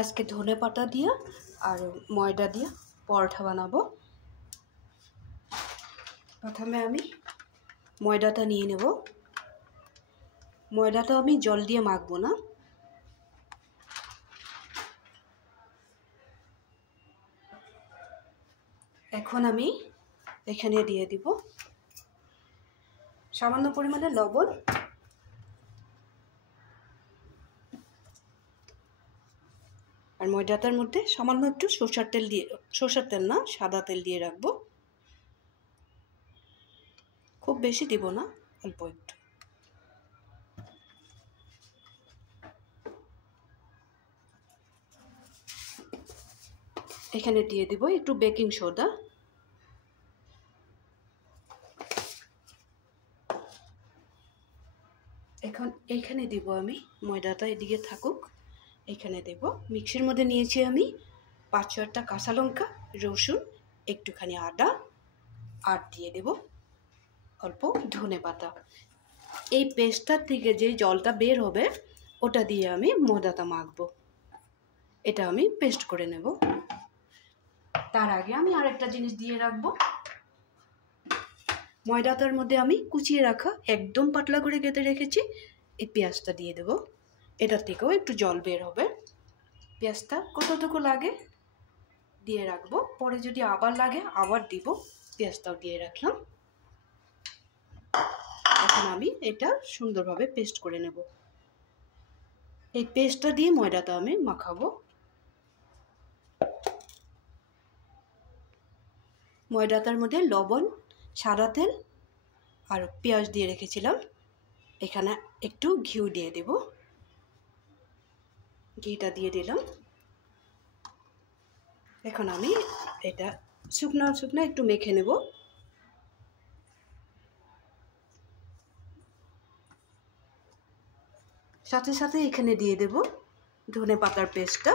আজকে ধনে পাতা দিয়ে আর ময়দা দিয়ে পরোটা বানাবো। প্রথমে আমি ময়দাটা নিয়ে নেব। ময়দাটা আমি জল দিয়ে মাখবো না। এখন আমি এখানে দিয়ে দিব সামান্য পরিমাণে লবণ, আর ময়দাটার মধ্যে সামান্য একটু সরষের তেল দিয়ে, সরষের তেল না, সাদা তেল দিয়ে রাখবো। খুব বেশি দিব না, অল্প একটু। এখানে দিয়ে দিব একটু বেকিং সোডা। এখন এইখানে দিব আমি, ময়দাটা এদিকে থাকুক, এখানে দেব। মিক্সির মধ্যে নিয়েছি আমি 5-6টা কাঁচা লঙ্কা, রসুন, একটুখানি আদা, আর দিয়ে দেব অল্প ধনে পাতা। এই পেস্টটার থেকে যে জলটা বের হবে ওটা দিয়ে আমি ময়দাটা মাখবো। এটা আমি পেস্ট করে নেব। তার আগে আমি আরেকটা জিনিস দিয়ে রাখবো। ময়দাটার মধ্যে আমি কুচিয়ে রাখা, একদম পাতলা করে কেটে রেখেছি, এই পেঁয়াজটা দিয়ে দেব। এটার থেকেও একটু জল বের হবে। পেঁয়াজটা কতটুকু লাগে দিয়ে রাখবো, পরে যদি আবার লাগে আবার দিব। পেঁয়াজটাও দিয়ে রাখলাম। এখন আমি এটা সুন্দরভাবে পেস্ট করে নেব। এই পেস্টটা দিয়ে ময়দাটা আমি মাখাবো। ময়দাটার মধ্যে লবণ, সাদা তেল আর পেঁয়াজ দিয়ে রেখেছিলাম। এখানে একটু ঘি দিয়ে দেব। ঘিটা দিয়ে দিলাম। এখন আমি এটা শুকনো শুকনো একটু মেখে নেব। সাথে সাথে এখানে দিয়ে দেব ধনে পাতার পেস্টটা।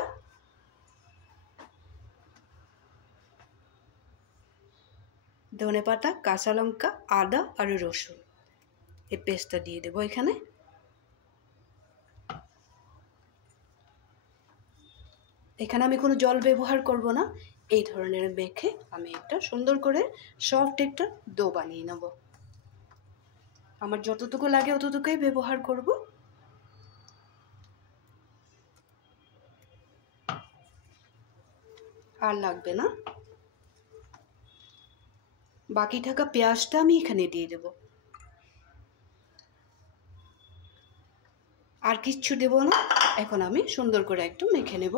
ধনে পাতা, কাঁচা লঙ্কা, আদা আর রসুন, এই পেস্টটা দিয়ে দেব এখানে। এখানে আমি কোনো জল ব্যবহার করব না। এই ধরনের মেখে আমি একটা সুন্দর করে সফট একটা ডো বানিয়ে নেব। আমার যতটুকু লাগে অতটুকুই ব্যবহার করব। আর লাগবে না। বাকি থাকা পেঁয়াজটা আমি এখানে দিয়ে দেব। আর কিচ্ছু দেব না। এখন আমি সুন্দর করে একটু মেখে নেব।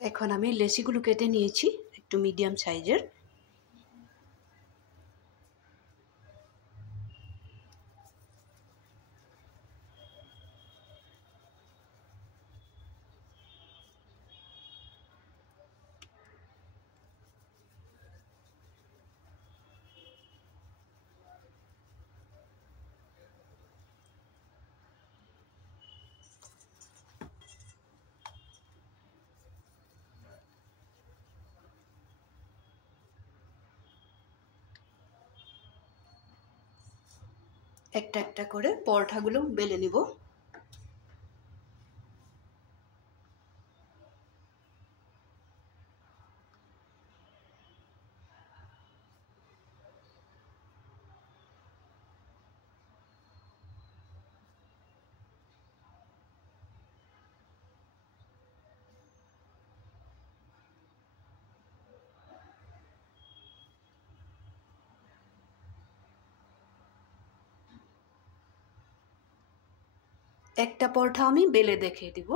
এখন আমি লেচিগুলো কেটে নিয়েছি একটু মিডিয়াম সাইজের। একটা একটা করে পরোটাগুলো বেলে নিব। একটা পরোটা আমি বেলে দেখিয়ে দিব।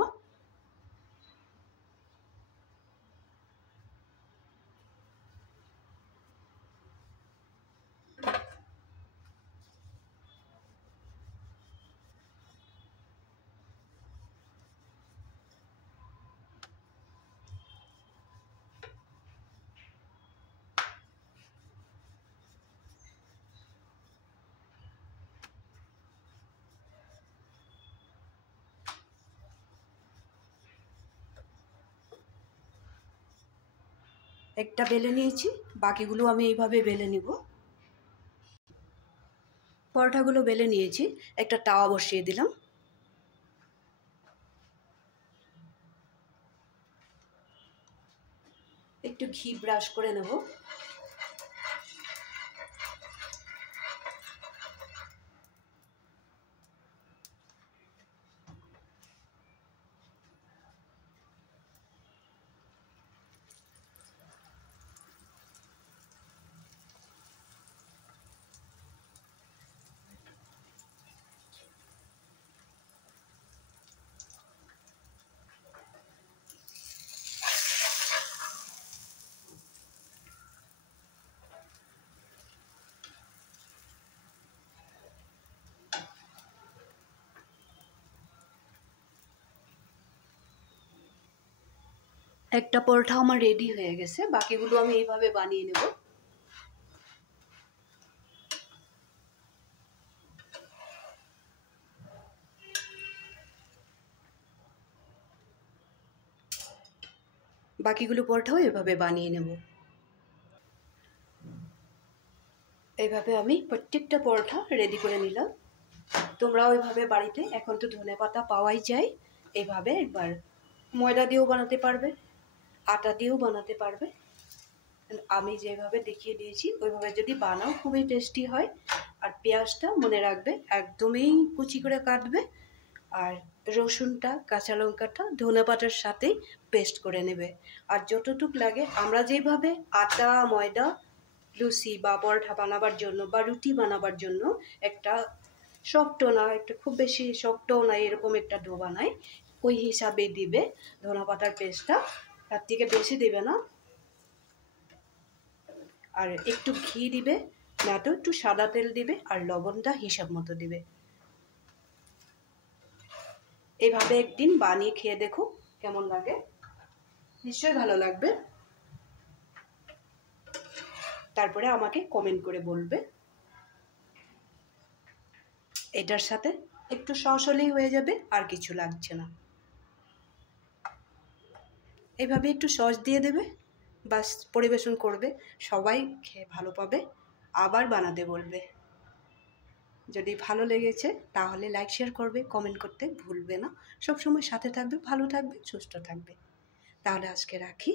একটা বেলে নিয়েছি, বাকিগুলো আমি এইভাবে বেলে নিব। পরোটাগুলো বেলে নিয়েছি, একটা তাওয়া বসিয়ে দিলাম। একটু ঘি ব্রাশ করে নেব। একটা পরোটা আমার রেডি হয়ে গেছে, বাকিগুলো আমি এইভাবে বানিয়ে নেব। বাকিগুলো পরোটাও এভাবে বানিয়ে নেব। এইভাবে আমি প্রত্যেকটা পরোটা রেডি করে নিলাম। তোমরাও এইভাবে বাড়িতে, এখন তো ধনেপাতা পাওয়াই যায়, এইভাবে একবার ময়দা দিয়েও বানাতে পারবে, আটা দিয়েও বানাতে পারবে। আমি যেভাবে দেখিয়ে দিয়েছি ওইভাবে যদি বানাও খুবই টেস্টি হয়। আর পেঁয়াজটা মনে রাখবে একদমই কুচি করে কাটবে, আর রসুনটা কাঁচা লঙ্কাটা ধনেপাতার সাথেই পেস্ট করে নেবে। আর যতটুক লাগে আমরা যেভাবে আটা ময়দা লুচি বা পরোটা বানাবার জন্য বা রুটি বানাবার জন্য একটা শক্তও না, একটা খুব বেশি শক্তও না, এরকম একটা ডো বানাই, ওই হিসাবে দিবে ধনেপাতার পেস্টটা। তার থেকে বেশি দিবে না। আর একটু ঘি দিবে, না তো একটু সাদা তেল দিবে, আর লবণটা হিসাব মতো দিবে। এইভাবে একদিন বানিয়ে খেয়ে দেখো কেমন লাগে, নিশ্চয়ই ভালো লাগবে। তারপরে আমাকে কমেন্ট করে বলবে। এটার সাথে একটু সস হলেই হয়ে যাবে, আর কিছু লাগছে না। এইভাবে একটু সস দিয়ে দেবে, বাস পরিবেশন করবে, সবাই খেয়ে ভালো পাবে, আবার বানাতে বলবে। যদি ভালো লেগেছে তাহলে লাইক শেয়ার করবে, কমেন্ট করতে ভুলবে না। সবসময় সাথে থাকবে, ভালো থাকবে, সুস্থ থাকবে। তাহলে আজকে রাখি।